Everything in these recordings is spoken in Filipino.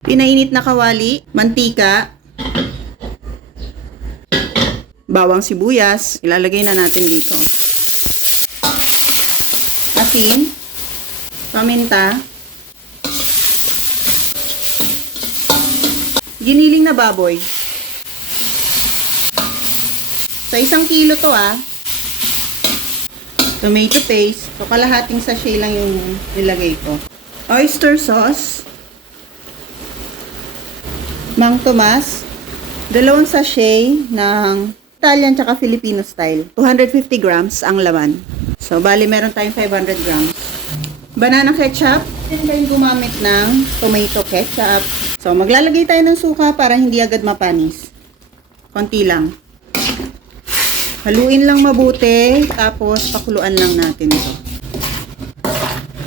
Pinainit na kawali, mantika, bawang sibuyas, ilalagay na natin dito. Asin, paminta, giniling na baboy. Sa 1 kilo to tomato paste. So, kalahating sachet lang yung nilagay ko. Oyster sauce, Mang Tomas, 2 sachet ng Italian tsaka Filipino style. 250 grams ang laman. So, bali meron tayong 500 grams. Banana ketchup. Pwede kayong gumamit ng tomato ketchup. So, maglalagay tayo ng suka para hindi agad mapanis. Konti lang. Haluin lang mabuti, tapos pakuluan lang natin ito.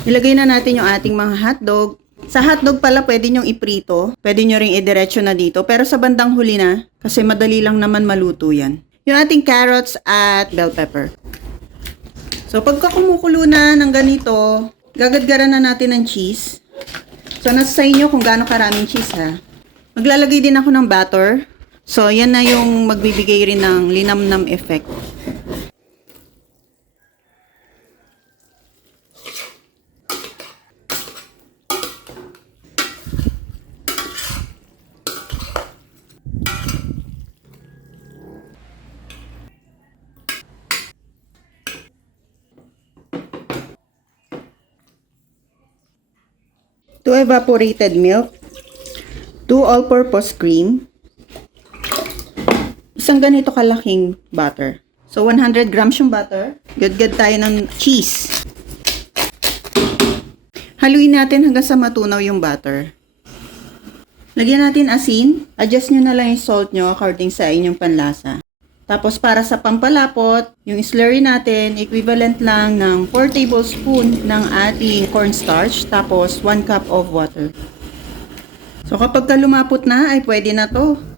Ilagay na natin yung ating mga hotdog. Sa hotdog pala, pwede nyong iprito. Pwede nyo ring idiretso na dito. Pero sa bandang huli na, kasi madali lang naman maluto yan. Yung ating carrots at bell pepper. So, pagka kumukulo na ng ganito, gagadgaran na natin ng cheese. So, nasa sa inyo kung gaano karaming cheese ha. Maglalagay din ako ng butter. So, yan na yung magbibigay rin ng linamnam effect. Two evaporated milk, 2 all-purpose cream, isang ganito kalaking butter. So, 100 grams yung butter. Gadgad tayo ng cheese. Haluin natin hanggang sa matunaw yung butter. Lagyan natin asin. Adjust nyo na lang yung salt nyo according sa inyong panlasa. Tapos, para sa pampalapot, yung slurry natin, equivalent lang ng 4 tablespoon ng ating cornstarch. Tapos, 1 cup of water. So, kapag lumapot na, ay pwede na to.